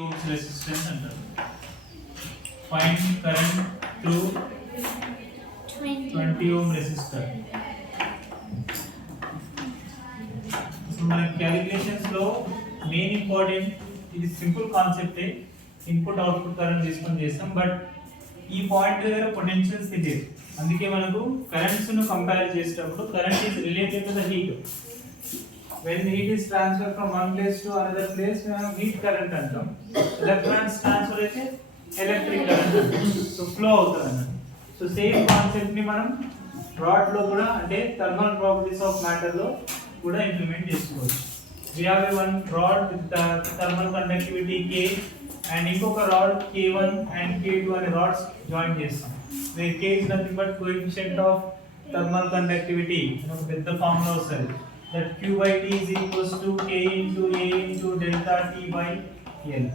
ohms resistance అంటారు. Find current through 20 ohm resistor. ఇప్పుడు మన క్యాలిక్యులేషన్స్ లో మెయిన్ ఇంపార్టెంట్ ఇది సింపుల్ కాన్సెప్టే, ఇన్పుట్ అవుట్పుట్ కరెంట్ తీసుకొని చేస్తాం. బట్ ఈ పాయింట్ దగ్గర పొటెన్షియల్స్ తెలియదు, అందుకే మనకు కరెంట్స్ ను కంపేర్ చేసేటప్పుడు current is related to the heat. When heat is transferred from one place to another place, we have heat current అంటాం. Electrons transfer అయితే electric current అంటాం. సో ఫ్లో అవుతుంది అన్నమాట. సో సేమ్ కాన్సెప్ట్ ని మనం rod లో కూడా, అంటే థర్మల్ ప్రాపర్టీస్ ఆఫ్ మ్యాటర్ లో కూడా ఇంప్లిమెంట్ చేసుకోవచ్చు. We have a one rod with the thermal conductivity K and ఇంకొక రాడ్ K1 and K2 అనే రాడ్స్ జాయిన్ చేస్తాం. Where K is nothing but coefficient of thermal conductivity. మనకు పెద్ద formula వస్తుంది. That Q by T is equals to K into A into delta T by L.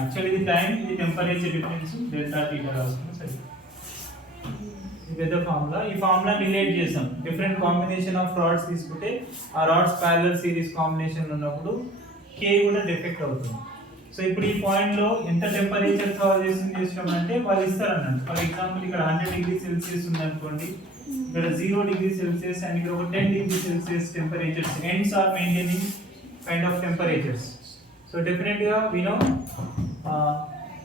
Actually the time, the temperature difference delta T గా రాసుకున్నాం. సరే, ఇది పెద్ద formula. ఈ formula relate చేస్తాం. డిఫరెంట్ కాంబినేషన్ ఆఫ్ రాడ్స్ తీసుకుంటే ఆ రాడ్స్ ప్యారలల్ సిరీస్ కాంబినేషన్ ఉన్నప్పుడు K కూడా డిఫెక్ట్ అవుతుంది. సో ఇప్పుడు ఈ పాయింట్ లో ఎంత టెంపరేచర్ సాల్వ్ చేసినామంటే వాళ్ళు ఇస్తారు అన్నట్టు. ఫర్ ఎగ్జాంపుల్ ఇక్కడ 100 డిగ్రీ సెల్సియస్ ఉంది అనుకోండి, ఇక్కడ 0 డిగ్రీ సెల్సియస్ అండ్ ఇక్కడ ఒక 10 degree Celsius temperatures ends are maintaining kind of temperatures. So definite గా వి నో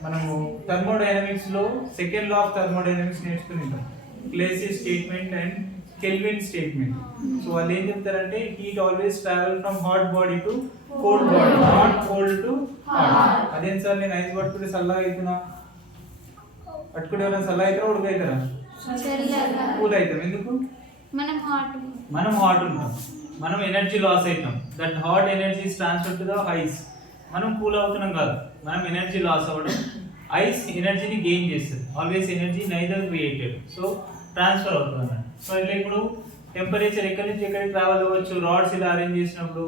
మనము థర్మోడైనమిక్స్ లో సెకండ్ లా ఆఫ్ థర్మోడైనమిక్స్ నేర్చుకుంటాం, Clausius statement and Kelvin statement. So వాళ్ళు ఏం చెప్తారంటే heat always travel from hot body to cold body, not cold to hot. అదేం sir నేను ice పట్టుకుంటే చల్లగా అవుతున్నా, పట్టుకుంటే ఎవరైనా చల్లగా అవుతారా ఉడక అవుతారా? కూల్ అవుతాం. ఎందుకు? మనం హాట్ ఉంటాం, మనం ఎనర్జీ లాస్ అవుతాం. That hot energy is transfer to the ice. మనం కూల్ అవుతున్నాం కాదు, మనం ఎనర్జీ లాస్ అవ్వడం. ఐస్ ఎనర్జీని గెయిన్ చేస్తుంది. Always energy neither created, so transfer అవుతుంది అన్నమాట. సో ఇట్లా ఇప్పుడు టెంపరేచర్ ఎక్కడి నుంచి ఎక్కడికి ట్రావెల్ అవ్వచ్చు, రాడ్స్ ఇలా అరేంజ్ చేసినప్పుడు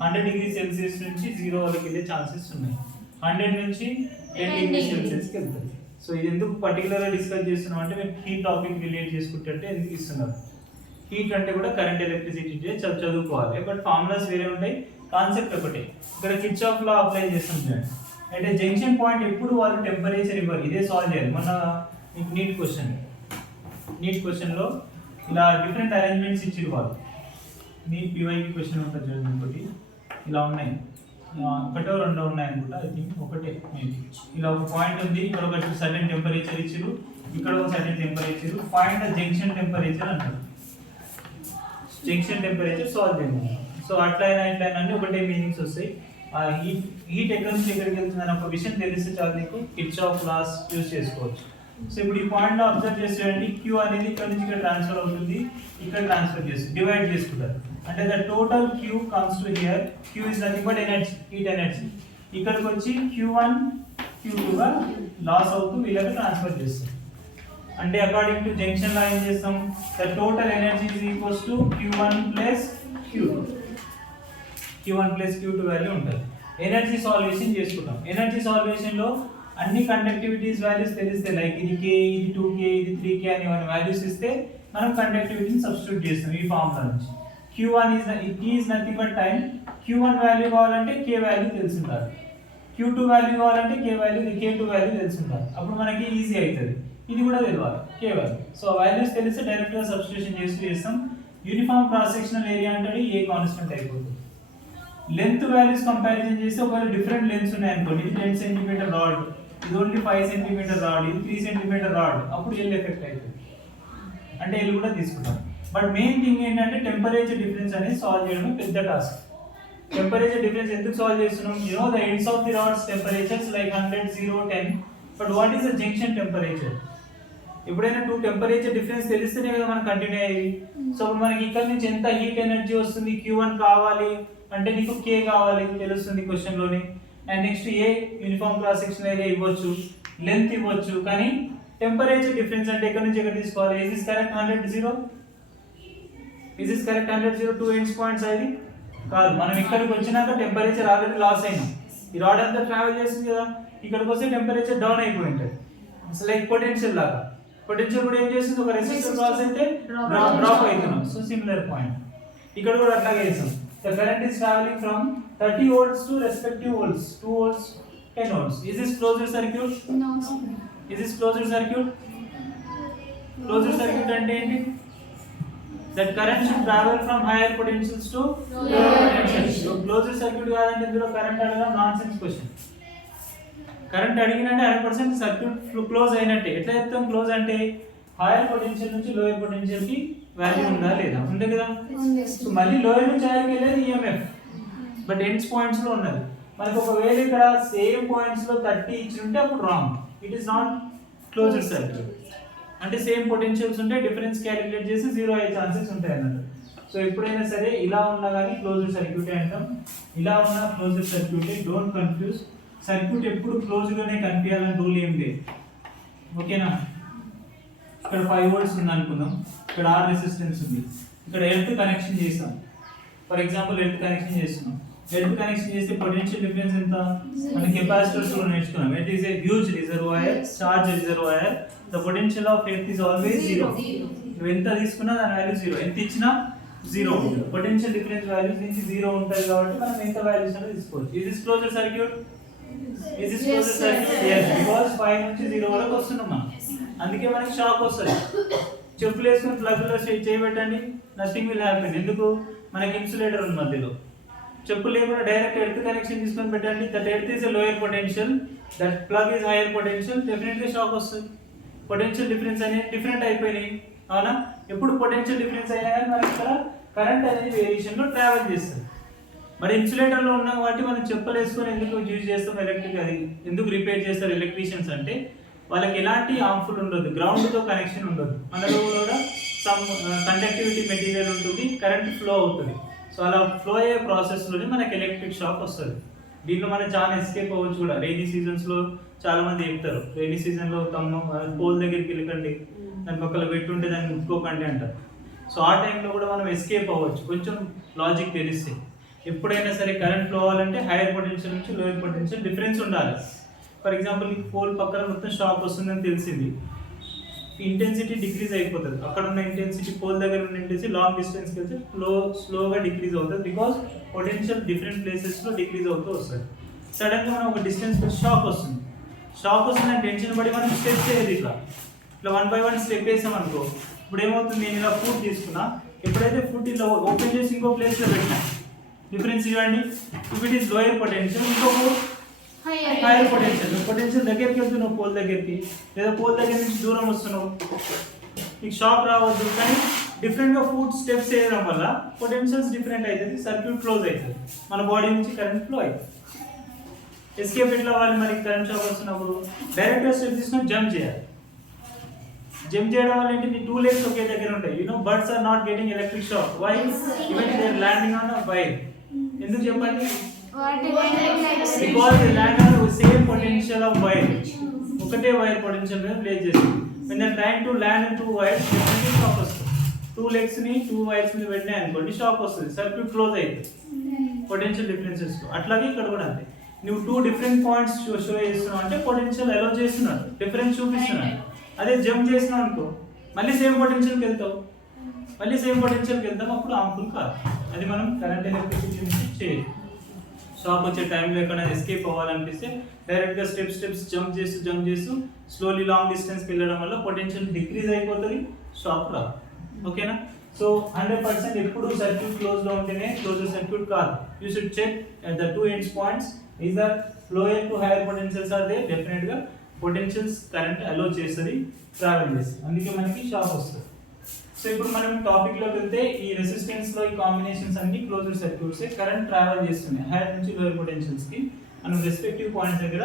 100 డిగ్రీ సెల్సియస్ నుంచి 0 వరకు వెళ్ళే ఛాన్సెస్ ఉన్నాయి. 100 నుంచి 10 డిగ్రీ సెల్సియస్కి వెళ్తుంది. సో ఇది ఎందుకు పర్టికులర్గా డిస్కస్ చేస్తున్నాం అంటే మేము హీట్ టాపిక్ రిలేట్ చేసుకుంటే ఎందుకు ఇస్తున్నారు. హీట్ అంటే కూడా కరెంట్ ఎలక్ట్రిసిటీ చదువుకోవాలి, బట్ ఫార్ములాస్ వేరే ఉంటాయి, కాన్సెప్ట్ ఒకటే. ఇక్కడ కిర్చాఫ్ లా అప్లై చేస్తుంటారు. అంటే జంక్షన్ పాయింట్ ఎప్పుడు వాళ్ళు టెంపరేచర్ ఇవ్వరు, ఇదే సాల్వ్ చేయాలి. మొన్న మీకు నీట్ క్వశ్చన్లో ఇలా డిఫరెంట్ అరేంజ్మెంట్స్ ఇచ్చి వాళ్ళు. నీట్ పివైకి క్వశ్చన్ ఉంటుంది చూడండి, ఇంకోటి ఇలా ఉన్నాయి, ఒకటో రెండో ఉన్నాయి అనుకుంటా, ఐ థింక్ ఒకటే మేబీ. ఇలా ఒక పాయింట్ ఉంది, ఇక్కడ ఒక సర్టెన్ టెంపరేచర్ ఇచ్చారు, ఇక్కడ ఒక certain temperature. Find the junction temperature అంటారు. జంక్షన్ టెంపరేచర్ సాల్వ్ చేయాలి. సో అట్లయినా ఇట్లయినా అన్ని ఒకటే మీనింగ్స్ వస్తాయి. హీట్ ఎక్కడి నుంచి ఎక్కడికి వెళ్తుంది అనే ఒక విషయం తెలిస్తే చాలు, నీకు కిర్చాఫ్ లాస్ యూజ్ చేసుకోవచ్చు. సో ఇప్పుడు ఈ పాయింట్ లో అబ్జర్వ్ చేసేయండి, Q అనేది ఇక్కడ నుంచి ఇక్కడ ట్రాన్స్ఫర్ అవుతుంది, ఇక్కడ ట్రాన్స్ఫర్ చేస్తుంది, డివైడ్ చేసుకుంటారు. అంటే the total Q comes to hear. Q is nothing but energy, heat energy. ఇక్కడికి వచ్చి Q1 Q2 గా లాస్ అవుతూ వీళ్ళకి ట్రాన్స్ఫర్ చేస్తారు. అంటే అకార్డింగ్ టు జంక్షన్ లా ఏం చేస్తాం, the total energy is equals to Q1 plus Q2. Q1 plus Q2 value ఉంటుంది. ఎనర్జీ సాల్వేషన్ చేసుకుంటాం. ఎనర్జీ సాల్వేషన్ లో అన్ని కండక్టివిటీస్ వాల్యూస్ తెలిస్తే, లైక్ ఇది K, ఇది 2K, ఇది 3K అని వాల్యూస్ ఇస్తే మనం కండక్టివిటీని సబ్స్టిట్యూట్ చేస్తాం ఈ ఫార్ములా నుంచి. Q1 is nothing but time. Q1 value కావాలంటే K వాల్యూ తెలుసుంటారు, Q2 వాల్యూ కావాలంటే K K2 వాల్యూ తెలుసుంటారు. అప్పుడు మనకి ఈజీ అవుతుంది. ఇది కూడా తెలియాలి K వాల్యూ. సో వాల్యూస్ తెలిస్తే డైరెక్ట్ గా సబ్స్టిట్యూషన్ చేస్తాం. యూనిఫామ్ క్రాస్ సెక్షనల్ ఏరియా అంటే ఏ కాన్స్టెంట్ అయిపోతుంది. లెంత్ వాల్యూస్ కంపారిజన్ చేస్తే ఒకవేళ డిఫరెంట్ లెంత్స్ ఉన్నాయి అనుకోండి, ఇది 10 సెంటీమీటర్ రాడ్, ఇది ఓన్లీ 5 సెంటీమీటర్ రాడ్, ఇది 3 సెంటీమీటర్ రాడ్, అప్పుడు ఎల్ ఎఫెక్ట్ అవుతుంది, అంటే ఎల్ కూడా తీసుకుంటాం. బట్ మెయిన్ థింగ్ ఏంటంటే టెంపరేచర్ డిఫరెన్స్ అనేది సాల్వ్ చేయడం పెద్ద టాస్క్. టెంపరేచర్ డిఫరెన్స్ ఎందుకు సాల్వ్ చేస్తున్నాం, you know the ends of the rods temperatures like 100, 0, 10, but what is the junction temperature? ఎప్పుడైనా 2 టెంపరేచర్ డిఫరెన్స్ తెలిస్తేనే కదా మనం కంటిన్యూ అయ్యేది. సో ఇప్పుడు మనకి ఇక్కడ నుంచి ఎంత హీట్ ఎనర్జీ వస్తుంది, Q1 కావాలి అంటే నీకు K కావాలి తెలుస్తుంది క్వశ్చన్ లోని. And next a uniform cross section area ఇవ్వచ్చు, లెంత్ ఇవ్వచ్చు, కానీ టెంపరేచర్ డిఫరెన్స్ అంటే ఎక్కడ నుంచి ఎక్కడ తీసుకోవాలి. Is is correct 100, 0? Is is correct 100, 0 2 ends points అది కాదు. మనం ఇక్కడికి వచ్చినాక టెంపరేచర్ ఆల్రెడీ లాస్ అయినాం, ఈ రాడ్ అంతా ట్రావెల్ చేస్తుంది కదా, ఇక్కడికి వస్తే టెంపరేచర్ డౌన్ అయిపోయి ఉంటుంది. లైక్ పొటెన్షియల్ లాగా, పొటెన్షియల్ కూడా ఏం చేస్తుంది, ఒక రెసిస్టర్ క్రాస్ అయితే డ్రాప్ అవుతున్నాం. సో సిమిలర్ పాయింట్ ఇక్కడ కూడా అట్లాగే చేస్తాం. The current is traveling from 30 volts to respective volts, 2 volts, 10 volts. Is this closed circuit? No, sir. Is this closed circuit? Closed circuit అంటే ఏంటి? That current should travel from higher potentials to lower potentials. So closed circuit కాదంటే ఇందులో current అడగడం nonsense question. Current అడిగినంటే 100% circuit close అయినట్టే. ఎట్లా చెప్తాం close అంటే హైయర్ పొటెన్షియల్ నుంచి లోయర్ పొటెన్షియల్ కి వాల్యూ ఉందా లేదా? ఉంది కదా. సో మళ్ళీ లోయర్ నుంచి హైయర్ కి వెళ్ళేది ఈఎంఎఫ్, బట్ ఎండ్స్ పాయింట్స్ లో ఉన్నది. మనకు ఒకవేళ ఇక్కడ సేమ్ పాయింట్స్ లో 30 ఇచ్చి ఉంటే అప్పుడు wrong. It is not closed circuit. అంటే సేమ్ పొటెన్షియల్స్ ఉంటే డిఫరెన్స్ క్యాలిక్యులేట్ చేసి 0 అయ్యే ఛాన్సెస్ ఉంటాయి అన్నట్టు. సో ఎప్పుడైనా సరే ఇలా ఉన్నా కానీ క్లోజ్డ్ సర్క్యూట్ అంటాం, ఇలా ఉన్న closed circuit. Don't confuse. Circuit ఎప్పుడు క్లోజ్డ్ గానే కనిపించాలని రూల్ ఏం లేదు. ఓకేనా? ఇక్కడ 5 వోల్ట్స్ ఉంది అనుకుందాం, ఇక్కడ R రెసిస్టెన్స్ ఉంది, ఇక్కడ ఎర్త్ కనెక్షన్ చేస్తాం. ఫర్ ఎగ్జాంపుల్ ఎర్త్ కనెక్షన్ చేస్తున్నాం. ఎర్త్ కనెక్షన్ చేస్తే పొటెన్షియల్ డిఫరెన్స్ ఎంత? మన కెపాసిటర్స్ లో నేర్చుకున్నాం. It is a huge reservoir, charge reservoir. The potential of earth is always 0. నువ్వు ఎంత తీసుకున్నా దాని వాల్యూ 0, ఎంత ఇచ్చినా 0 ఉంటుంది. పొటెన్షియల్ డిఫరెన్స్ వాల్యూస్ నుంచి 0 ఉంటుంది కాబట్టి మనం ఎంత వాల్యూస్ అనేది తీసుకోవచ్చు. Is this closed circuit? Is this closed circuit? Yes, because 5 నుంచి 0 వరకు వస్తున్నాం మనం. అందుకే మనకి షాక్ వస్తుంది. చెప్పులు వేసుకుని ప్లగ్ లో చేయబెట్టండి, నథింగ్ విల్ హ్యాపెన్. ఎందుకు? మనకి ఇన్సులేటర్ ఉంది మధ్యలో. చెప్పులు లేకుండా డైరెక్ట్ ఎర్త్ కనెక్షన్ తీసుకొని పెట్టండి. That earth is a lower potential, that plug is hire potential. డెఫినెట్గా షాక్ వస్తుంది. పొటెన్షియల్ డిఫరెన్స్ అనేది డిఫరెంట్ అయిపోయినాయి, అవునా? ఎప్పుడు పొటెన్షియల్ డిఫరెన్స్ అయినా కానీ మనకి ఇక్కడ కరెంట్ అనేది వేరియేషన్ లో ట్రావెల్ చేస్తుంది. మరి ఇన్సులేటర్ లో ఉన్నాం కాబట్టి మనం చెప్పలు వేసుకొని ఎందుకు యూజ్ చేస్తాం ఎలక్ట్రిక్, అది ఎందుకు రిపేర్ చేస్తారు ఎలక్ట్రీషియన్స్ అంటే వాళ్ళకి ఎలాంటి హార్మ్ఫుల్ ఉండదు, గ్రౌండ్ తో కనెక్షన్ ఉండదు. మనలో కూడా సమ్ కండక్టివిటీ మెటీరియల్ ఉంటుంది, కరెంట్ ఫ్లో అవుతుంది. సో అలా ఫ్లో అయ్యే ప్రాసెస్ లోనే మనకి ఎలక్ట్రిక్ షాక్ వస్తుంది. దీంట్లో మనం చాలా ఎస్కేప్ అవ్వచ్చు కూడా. రైనీ సీజన్స్ లో చాలా మంది చెప్తారు, రైనీ సీజన్ లో పోల్ దగ్గరికి వెళ్ళకండి, దాని పక్కన పెట్టుంటే దాన్ని ముట్టుకోకండి అంటారు. సో ఆ టైంలో కూడా మనం ఎస్కేప్ అవ్వచ్చు, కొంచెం లాజిక్ తెలిస్తే. ఎప్పుడైనా సరే కరెంట్ ఫ్లో అవ్వాలంటే హైయర్ పొటెన్షియల్ నుంచి లోయర్ పొటెన్షియల్ డిఫరెన్స్ ఉండాలి. ఫర్ ఎగ్జాంపుల్ ఈ పోల్ పక్కన మొత్తం షాక్ వస్తుందని తెలిసింది, ఇంటెన్సిటీ డిక్రీజ్ అయిపోతుంది. అక్కడ ఉన్న ఇంటెన్సిటీ పోల్ దగ్గర ఉన్న ఇంటెన్సిటీ లాంగ్ డిస్టెన్స్కి వెళ్తే స్లోగా డిక్రీజ్ అవుతుంది, బికాస్ పొటెన్షియల్ డిఫరెంట్ ప్లేసెస్లో డిక్రీజ్ అవుతూ వస్తుంది. సడన్గా మనం ఒక డిస్టెన్స్ షాక్ వస్తుంది. షాక్ వస్తుందని టెన్షన్ పడి మనం స్టెప్ చేయదు, ఇట్లా 1 by 1 స్టెప్ వేసాం అనుకో. ఇప్పుడు ఏమవుతుంది, నేను ఇలా ఫుడ్ తీసుకున్నా, ఎప్పుడైతే ఫుడ్ ఇలా ఓపెన్ చేసి ఇంకో ప్లేస్లో పెట్టినా, డిఫరెన్స్ ఇవ్వండి. If it is lower potential, ఇంకొక హైయర్ పొటెన్షియల్. పొటెన్షియల్ దగ్గరికి వెళ్తున్నావు పోల్ దగ్గరికి, లేదా పోల్ దగ్గర నుంచి దూరం వస్తున్నావు, నీకు షాక్ రావద్దు. కానీ డిఫరెంట్గా ఫుడ్ స్టెప్స్ వేయడం వల్ల పొటెన్షియల్స్ డిఫరెంట్ అవుతుంది, సర్క్యూట్ క్లోజ్ అవుతుంది, మన బాడీ నుంచి కరెంట్ ఫ్లో అవుతుంది. ఎస్కేప్ ఎట్లా అవ్వాలి మరి కరెంట్ షాక్ వస్తున్నప్పుడు? డైరెక్ట్గా స్టెప్ తీసుకొని జంప్ చేయాలి. జంప్ చేయడం వల్ల ఏంటి, నీ 2 legs ఒకే దగ్గర ఉంటాయి. You know birds are not getting electric shock. Why? Even they are landing on a wire. ఎందుకు చెప్పండి? Because they land on same potential of wire. ఒకటే వైర్ పొటెన్షియల్ మీద ప్లేస్ చేస్తుంది. when they are trying to land in 2 wires, definitely shock వస్తుంది. 2 legs ని 2 wires మీద పెట్టినా అనుకోండి, షాక్ వస్తుంది, సర్క్యూట్ క్లోజ్ అవుతుంది పొటెన్షియల్ డిఫరెన్సెస్. అట్లాగే ఇక్కడ కూడా అంతే. నువ్వు 2 different పాయింట్స్ షో చేస్తున్నావు అంటే పొటెన్షియల్ అలో చేస్తున్నాడు, డిఫరెన్స్ చూపిస్తున్నాడు. అదే జంప్ చేసినావు అనుకో, మళ్ళీ సేమ్ పొటెన్షియల్కి వెళ్తావు, అప్పుడు హార్మ్ఫుల్ కాదు. అది మనం కరెంట్ ఎలక్ట్రిసిటీ నుంచి చేయదు. షాక్ వచ్చే టైంలో ఎక్కడైనా ఎస్కేప్ అవ్వాలనిపిస్తే డైరెక్ట్గా స్టెప్స్ జంప్ చేస్తూ స్లోలీ లాంగ్ డిస్టెన్స్కి వెళ్ళడం వల్ల పొటెన్షియల్ డిక్రీజ్ అయిపోతుంది, షాక్ రాదు. ఓకేనా? సో 100% ఎప్పుడు సర్క్యూట్ క్లోజ్లో ఉంటేనే క్లోజ్డ్ సర్క్యూట్ కాదు. You should check at the 2 ends points, either lower to higher potentials are there, డెఫినెట్గా పొటెన్షియల్స్ కరెంట్ అలో చేస్తుంది, ట్రావెల్ చేస్తుంది, అందుకే మనకి షాక్ వస్తుంది. సో ఇప్పుడు మనం టాపిక్ లోకి వెళ్తే ఈ రెసిస్టెన్స్ లో ఈ కాంబినేషన్స్ అన్ని క్లోజ్డ్ సర్క్యూట్స్, కరెంట్ ట్రావెల్ చేస్తున్నాయి హైయర్ నుంచి లోయర్ పొటెన్షియల్స్ కి. మనం రెస్పెక్టివ్ పాయింట్స్ దగ్గర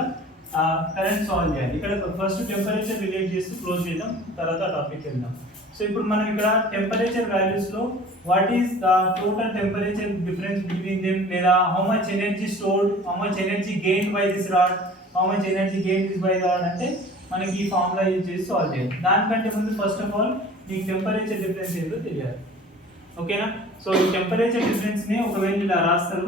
కరెంట్ సాల్వ్ చేయాలి. ఇక్కడ ఫస్ట్ టెంపరేచర్ రిలేట్ చేస్తూ క్లోజ్ చేద్దాం, తర్వాత టాపిక్ వెళ్దాం. సో ఇప్పుడు మనం ఇక్కడ టెంపరేచర్ వాల్యూస్ లో what is the total temperature difference between them, లేదా how much energy stored, how much energy gain by this rod, how much energy gain this by rod అంటే మనకి ఈ ఫార్ములా యూజ్ చేసి solve చేయాలి. దానికంటే ముందు first of all మీకు temperature difference ఏంటో తెలియాలి. ఓకేనా? సో ఈ టెంపరేచర్ డిఫరెన్స్ ని ఒకవేళ ఇలా రాస్తారు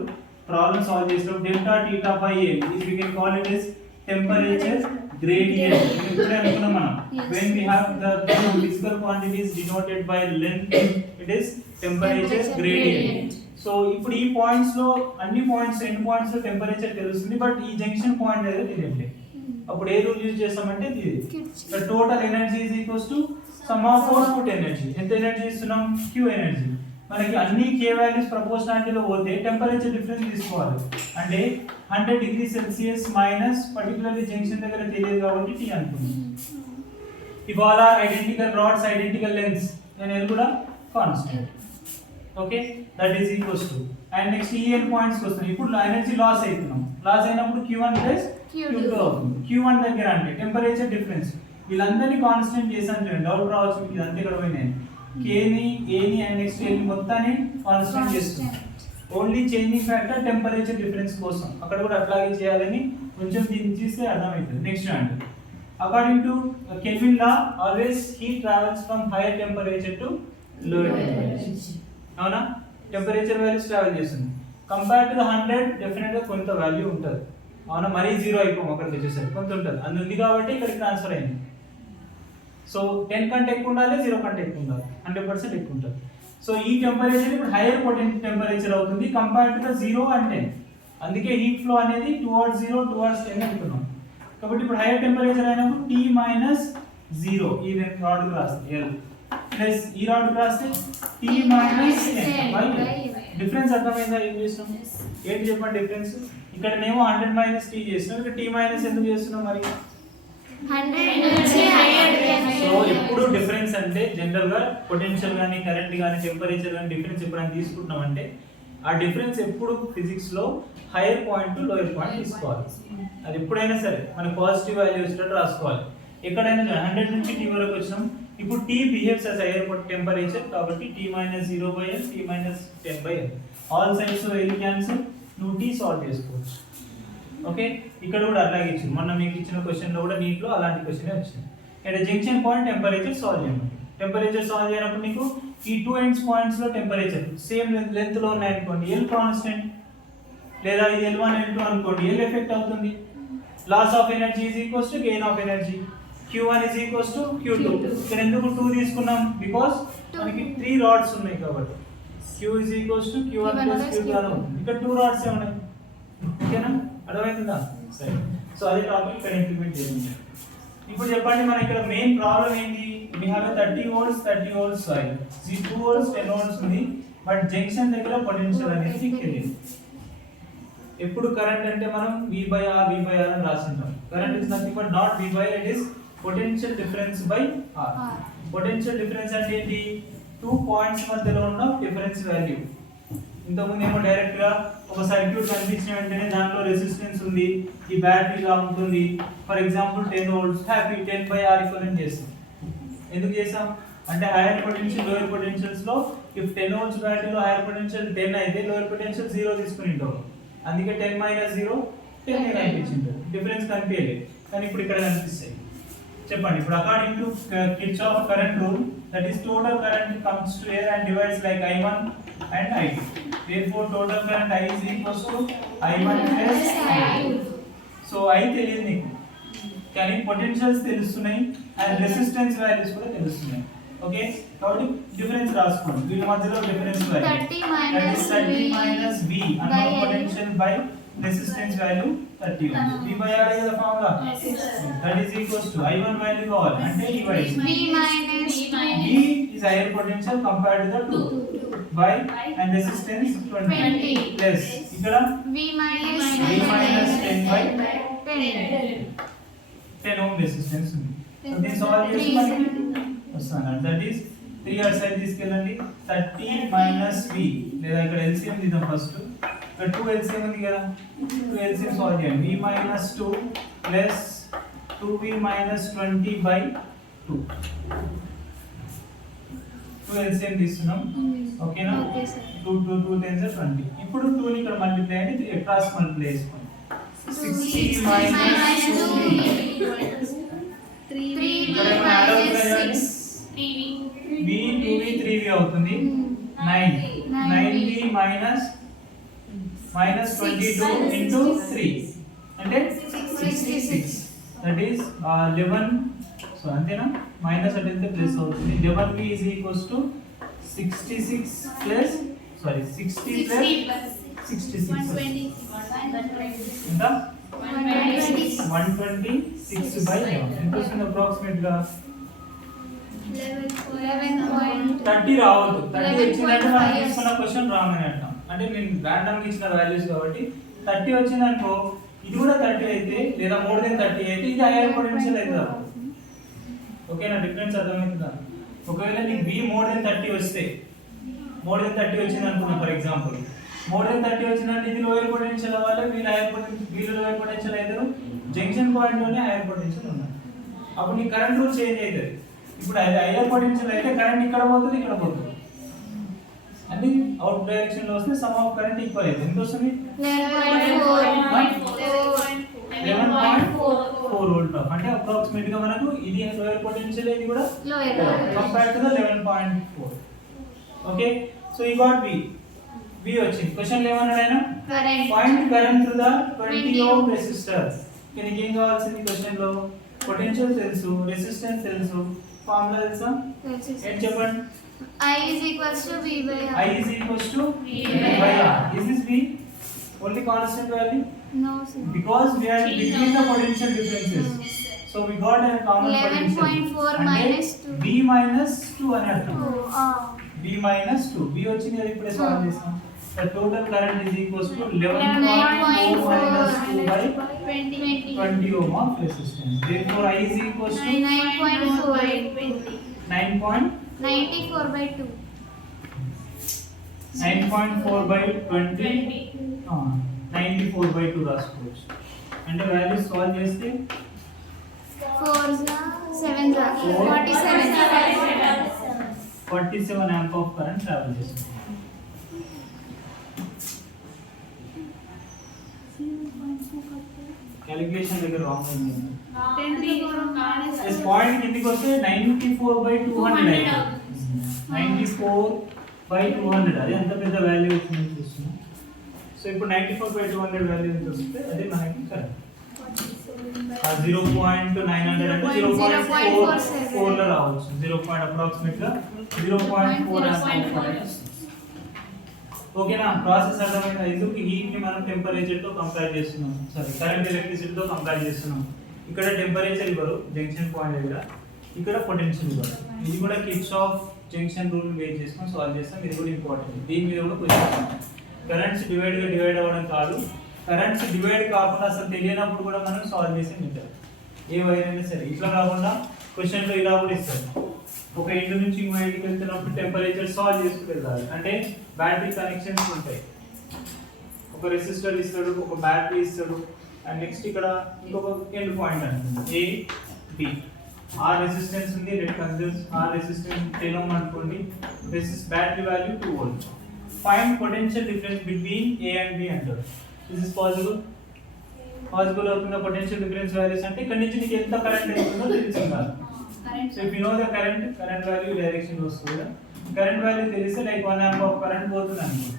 ప్రాబ్లమ్ సాల్వ్ చేసినప్పుడు, delta theta by A is we can call it as temperature gradient. ఇప్పుడే అనుకున్నాం మనం, when we have the physical quantities denoted by length, it is temperature gradient. So ఇప్పుడు ఈ పాయింట్స్ లో అన్ని పాయింట్స్ రెండు పాయింట్స్ లో టెంపరేచర్ తెలుస్తుంది, బట్ ఈ జంక్షన్ పాయింట్ దగ్గర తెలియట్లేదు. అప్పుడు ఏ రూల్ యూజ్ చేస్తామంటే ఇది total energy is equals to sum of output energy. ఎంత ఎనర్జీ ఇస్తున్నాం? Q energy. మనకి అన్ని కే వాల్యూస్ ప్రపోర్షనాలిటీలో పోతే టెంపరేచర్ డిఫరెన్స్ తీసుకోవాలి. అంటే 100 degree Celsius minus particularly junction దగ్గర తెలియదు కాబట్టి టీ అనుకుంది. If all are identical rods identical lengths then L కూడా కాన్స్టెంట్. Okay, that is equals to and next ఈ ఎన్ పాయింట్స్ వస్తుంది. ఇప్పుడు ఎనర్జీ లాస్ అవుతున్నాం. లాస్ అయినప్పుడు Q1 ప్లస్ Q2 అవుతుంది. Q1 దగ్గర అంటే టెంపరేచర్ డిఫరెన్స్. వీళ్ళందరినీ కాన్స్టెంట్ చేశాను చూడండి, డౌట్ రావచ్చు మీకు ఇదంతా ఇక్కడ పోయినాయి. Kని Aని అండ్ నెక్స్ట్ L మొత్తాన్ని కాన్స్టెంట్ చేస్తున్నాం. Only changing factor temperature difference కోసం. అక్కడ కూడా అట్లాగే చేయాలని కొంచెం దీన్ని చూస్తే అర్థమవుతుంది. నెక్స్ట్ అండి, according to kelvin law always heat travels from hire temperature to lower temperature. అవునా? టెంపరేచర్ వాల్యూస్ ట్రావెల్ చేస్తుంది. కంపేర్ టు 100 డెఫినెట్ గా కొంత వాల్యూ ఉంటుంది. అవునా? మరీ జీరో అయిపోము అక్కడికి వచ్చేసరికి కొంత ఉంటుంది. అది ఉంది కాబట్టి ఇక్కడికి ట్రాన్స్ఫర్ అయింది. సో 10 కంటే ఎక్కువ ఉండాలి, 0 కంటే ఎక్కువ ఉండాలి, 100% ఎక్కువ ఉంటుంది. సో ఈ టెంపరేచర్ ఇప్పుడు హైయర్ పొటెన్షియల్ టెంపరేచర్ అవుతుంది కంపేర్ టు 0 and 10. అందుకే హీట్ ఫ్లో అనేది టువర్డ్స్ 0 టువర్డ్స్ 10 అనుకున్నాం. కాబట్టి ఇప్పుడు హైయర్ టెంపరేచర్ అయినప్పుడు T మైనస్ 0 ఈ రాడ్ కు రాస్తే L ప్లస్ ఈ రాడ్ కు రాస్తే T మైనస్ 10 బై డిఫరెన్స్. అర్థమైందా ఏం చేస్తున్నాం? ఏంటి చెప్పండి డిఫరెన్స్? ఇక్కడ నేమో 100 మైనస్ T చేస్తున్నాం, ఇక్కడ T మైనస్ ఎందుకు చేస్తున్నాం? మరి 100 నుంచి హైయర్. సో ఎప్పుడు డిఫరెన్స్ అంటే జనరల్ గా పొటెన్షియల్ గానీ కరెంట్ గానీ టెంపరేచర్ గానీ డిఫరెన్స్ ఎప్పుడైనా తీసుకుంటున్నాం అంటే ఆ డిఫరెన్స్ ఎప్పుడు ఫిజిక్స్ లో hire point to lower point తీసుకోవాలి. అది ఎప్పుడైనా సరే మన పాజిటివ్ వాల్యూ వచ్చేటట్టు రాసుకోవాలి. ఎక్కడైనా 100 నుంచి T వరకు వచ్చినాం. ఇప్పుడు T behaves as hire temperature కాబట్టి T minus 0 by L, T minus 10 by L. All sides లో L క్యాన్సిల్, నువ్వు T సాల్వ్ చేసుకోవచ్చు. ఓకే, ఇక్కడ కూడా అలాగే ఇచ్చింది. మొన్న మీకు ఇచ్చిన క్వశ్చన్ లో కూడా నీట్ లో అలాంటి క్వశ్చన్ వచ్చింది. ఇక్కడ జంక్షన్ పాయింట్ టెంపరేచర్ సాల్వ్ చేయండి. టెంపరేచర్ సాల్వ్ చేయనప్పుడు నీకు ఈ 2 ఎండ్స్ పాయింట్స్ లో టెంపరేచర్ సేమ్ లెంత్ లో ఉన్నాయి అనుకోండి, L కాన్స్టెంట్, లేదా ఇది L1 L2 అనుకోండి, L ఎఫెక్ట్ అవుతుంది. Loss of energy is equals to gain of energy. Q1 is equals to Q2. ఇక్కడ ఎందుకు 2 తీసుకున్నాం? బికాజ్ మనకి 3 రాడ్స్ ఉన్నాయి కాబట్టి Q is equals to Q1 plus Q2 అని అవుతుంది. ఇక్కడ 2 రాడ్స్ ఉన్నాయి. ఓకేనా? అర్థమవుతుందా? సరే. సో అదే టాపిక్ ఇక్కడ ఇంప్లిమెంట్ చేయండి. ఇప్పుడు చెప్పండి, మన ఇక్కడ మెయిన్ ప్రాబ్లం ఏంటి? we have a 30 volts coil. ఈ 2 volts 10 volts ఉంది, బట్ జంక్షన్ దగ్గర పొటెన్షియల్ అనేది తెలియదు. ఎప్పుడు కరెంట్ అంటే మనం V/R అని రాసింటాం. Current is nothing but not V/R, it is potential difference by R. Potential difference అంటే ఏంటి? 2 పాయింట్స్ మధ్యలో ఉన్న డిఫరెన్స్ వాల్యూ. ఇంతకుముందు ఏమో డైరెక్ట్ గా ఒక సర్క్యూట్ కనిపించిన వెంటనే దాంట్లో రెసిస్టెన్స్ ఉంది, ఈ బ్యాటరీ లా ఉంటుంది. For example 10 volts happy 10/R equivalent చేస్తాం. ఎందుకు చేసాం అంటే హైయర్ పొటెన్షియల్ లోయర్ పొటెన్షియల్స్ లో ఇఫ్ 10 volts బ్యాటరీలో హైయర్ పొటెన్షియల్ 10 అయితే లోయర్ పొటెన్షియల్ 0 తీసుకుని ఉంటాం. అందుకే 10 మైనస్ 0 10 నే కనిపించింది, డిఫరెన్స్ కనిపించలేదు. కానీ ఇప్పుడు ఇక్కడ కనిపిస్తాయి. చెప్పండి, ఇప్పుడు according to Kirchhoff current rule, that is total current comes to hear and divides like I1 and I2. Therefore total current I is equals to I1 plus I2. So I తెలియదు నీకు, కానీ పొటెన్షియల్స్ తెలుస్తున్నాయి and resistance values కూడా తెలుస్తున్నాయి. Okay, కాబట్టి difference రాసుకోండి. వీళ్ళ మధ్యలో difference value 30 minus V unknown potential by resistance value 30 ఉంది. V/R is the formula. That is equals to I1 value కావాలి అంటే divide V minus V is higher potential compared to the 2 by and resistance 20 plus ఇక్కడ V minus 10 by 10. 10 ohm resistance ఉంది. So this all is మనకి వస్తుంది. That is 3 r side తీసుకెళ్ళండి. 30 minus V లేదా ఇక్కడ LCM తీద్దాం ఫస్ట్. ఇక్కడ 2 LCM ఉంది కదా, 2 LCM సాల్వ్ చేయండి. V minus 2 plus 2V minus 20 by 2. 2 LCM తీస్తున్నాం. ఓకేనా? 2 10 20. ఇప్పుడు 2 ని ఇక్కడ మల్టిప్లై అంటే క్రాస్ మల్టిప్లై చేసుకోండి. 60 minus 2V 3V V 2V 3V అవుతుంది. 9V minus 22 into 3 అంటే 66. That is 11. సో అంతేనా? మైనస్ అంటే ప్లస్ అవుతుంది. 11V is equals to 66 plus sorry 60 plus 66 ఎంత 126 బై 11 ఎంత వస్తుంది అప్రాక్సిమేట్ గా 30 రావద్దు. 30 వచ్చిందంటే మనం తీసుకున్న క్వశ్చన్ రాంగ్ అని అంటాం. అంటే నేను ర్యాండమ్ గా ఇచ్చిన వాల్యూస్ కాబట్టి 30 వచ్చిందనుకో ఇది కూడా 30 అయితే లేదా మోర్ దెన్ 30 అయితే ఇది హైయర్ పొటెన్షియల్ అవుతుంది. ఓకేనా, డిఫరెన్స్ అర్థమవుతుందా? ఒకవేళ నీకు బి మోర్ దెన్ 30 వస్తే, మోర్ దెన్ 30 వచ్చింది అనుకున్నాం ఫర్ ఎగ్జాంపుల్, మోర్ దెన్ 30 వచ్చిందంటే ఇది లోయర్ పొటెన్షియల్ అవ్వాలి, వీళ్ళు లోయర్ పొటెన్షియల్ అవుతారు, జంక్షన్ పాయింట్ లోనే హైయర్ పొటెన్షియల్ ఉన్నాయి. అప్పుడు నీ కరెంట్ రూల్ చేంజ్ అవుతుంది. ఇప్పుడు అది హైయర్ పొటెన్షియల్ అయితే కరెంట్ ఇక్కడ పోతుంది, ఇక్కడ పోతుంది. అన్ని అవుట్ డైరెక్షన్ లో వస్తే సమ్ ఆఫ్ కరెంట్ ఈక్వల్ అవుతుంది. ఎంత వస్తుంది? 11.4 వోల్ట్. అంటే అప్రాక్సిమేట్ గా మనకు ఇది లోయర్ పొటెన్షియల్, ఇది కూడా compare to the 11.4. Okay, so ఈ గాట్ బి వచ్చింది. క్వశ్చన్ ఏమన్నాడు ఆయన? Point current through the 20 ohm resistor. దీనికి ఏం కావాల్సింది క్వశ్చన్ లో? పొటెన్షియల్ తెలుసు, రెసిస్టెన్స్ తెలుసు, ఫార్ములా తెలుసా? ఏం చెప్పండి? I is equals to V by R. I is equals to V by R. Is this V only constant value? No, sir. Because we are between the potential differences. So we got a common 11.4 minus 2. V minus 2 అని అర్థం. Oh, V minus 2. V వచ్చింది అది ఇప్పుడే solve చేసాం. The total current is equals to 11.4 minus 2 by 20 ohm of resistance. Therefore I is equals to 94 by 2. 9.4 by 20. 94 by 2 రాసుకోవచ్చు. అంటే values solve చేస్తే 4 7 47 amp of current travel చేస్తుంది. క్యాలిక్యులేషన్ దగ్గర wrong ఉంది. పాయింట్ కిందికి వస్తే 94 by 200 94 by 200 అది ఎంత పెద్ద వాల్యూ వచ్చింది చూస్తున్నాం. సో ఇప్పుడు 94 by 200 వాల్యూ ఎంత వస్తే అదే మనకి కరెక్ట్. 0.900 అంటే 0.4 లో రావచ్చు. 0. అప్రాక్సిమేట్ గా 0.4 ఆంపియర్. ఓకేనా, ప్రాసెస్ అర్థమైందా? ఎందుకు హీట్ ని మనం టెంపరేచర్ తో కంపేర్ చేస్తున్నాం, సారీ కరెంట్ ఎలక్ట్రిసిటీ తో కంపేర్ చేస్తున్నాం. ఇక్కడ టెంపరేచర్ ఇవ్వరు జంక్షన్ పాయింట్ దగ్గర, ఇక్కడ పొటెన్షియల్ ఇవ్వరు. ఇది కూడా కిర్చాఫ్ జంక్షన్ రూల్ బేస్ చేసుకొని సాల్వ్ చేస్తాం. ఇది కూడా ఇంపార్టెంట్. దీని మీద కూడా క్వశ్చన్ కరెంట్స్ డివైడ్ అవ్వడం కాదు, కరెంట్స్ డివైడ్ కాకుండా అసలు తెలియనప్పుడు కూడా మనం సాల్వ్ చేసి మెథడ్ ఏ వైర్ అయినా సరే. ఇట్లా కాకుండా క్వశ్చన్ లో ఇలా కూడా ఇస్తారు. ఒక ఇంటి నుంచి ఇంకో ఇంటికి వెళ్తున్నప్పుడు టెంపరేచర్ సాల్వ్ చేసుకుని వెళ్ళాలి. అంటే బ్యాటరీ కనెక్షన్స్ ఉంటాయి. ఒక రెసిస్టర్ ఇస్తాడు, ఒక బ్యాటరీ ఇస్తాడు, అండ్ నెక్స్ట్ ఇక్కడ ఇంకొక ఎండ్ పాయింట్ అంటుంది ఏ బి. ఆ రెసిస్టెన్స్ ఉంది, రెడ్ కన్సిడర్స్ ఆ రెసిస్టెన్స్ 10 ohm అనుకోండి, battery value 2 volt. Find potential difference between A and B అంటారు. దిస్ ఇస్ పాసిబుల్ అవుతుందా? పొటెన్షియల్ డిఫరెన్స్ వాల్యూస్ అంటే ఇక్కడ నుంచి నీకు ఎంత కరెంట్ అవుతుందో తెలిసి ఉండాలి. So if you know the current value direction వస్తుంది. కరెంట్ వాల్యూ తెలిస్తే లైక్ 1 amp ఆఫ్ కరెంట్ పోతుంది అనుకో.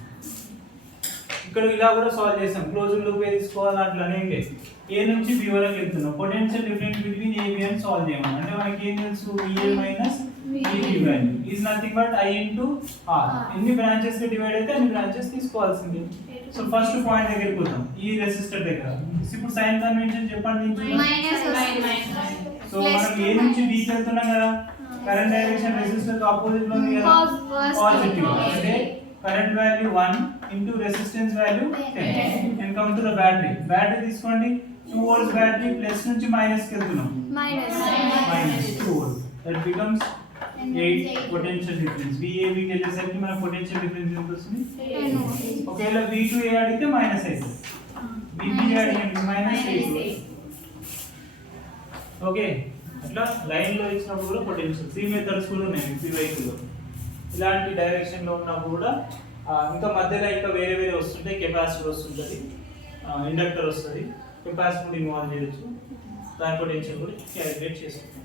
ఇక్కడ ఇలా కూడా సాల్వ్ చేస్తాం. క్లోజ్డ్ లూప్ తీసుకోవాలి అట్లానే లేదు. ఏ నుంచి బి వరకు వెళ్తున్నాం. Potential difference between A B అని సాల్వ్ చేయమని. అంటే మనకి ఏం తెలుసు? VA మైనస్ VB వాల్యూ is nothing but I into R. ఎన్ని బ్రాంచెస్ కి డివైడ్ అయితే అన్ని బ్రాంచెస్ తీసుకోవాల్సింది. సో ఫస్ట్ పాయింట్ దగ్గరికి పోతాం, ఈ రెసిస్టర్ దగ్గర. ఇప్పుడు సైన్ కన్వెన్షన్ చెప్పండి. సో మనం ఏ నుంచి బి కి వెళ్తున్నాం కదా, కరెంట్ డైరెక్షన్ రెసిస్టర్ కి ఆపోజిట్ లో ఉంది కదా, పాజిటివ్. అంటే current value 1 into resistance value 10. And come to the battery తీసుకోండి. 2 volts బ్యాటరీ ప్లస్ నుంచి మైనస్ కి వెళ్తున్నాం, minus 2 volts. That becomes 8 potential difference. VAB కి వెళ్ళేసరికి మన పొటెన్షియల్ డిఫరెన్స్ ఎంత వస్తుంది? 10 volts. ఒకవేళ V2A అడిగితే మైనస్ అవుతుంది, VB అడిగితే మైనస్ 8. ఓకే, అట్లా లైన్ లో ఇచ్చినప్పుడు కూడా పొటెన్షియల్ 3 మెథడ్స్ కూడా ఉన్నాయి ఈ వెహికల్ లో. ఇలాంటి డైరెక్షన్ లో ఉన్నప్పుడు కూడా ఇంకా మధ్యలో ఇంకా వేరే వస్తుంటాయి. కెపాసిటర్ వస్తుంటుంది, ఇండక్టర్ వస్తుంది, కెపాసిటర్ ఇన్వాల్వ్ చేయొచ్చు. దాని పొటెన్షియల్ కూడా క్యాలిక్యులేట్ చేసుకుంటాం.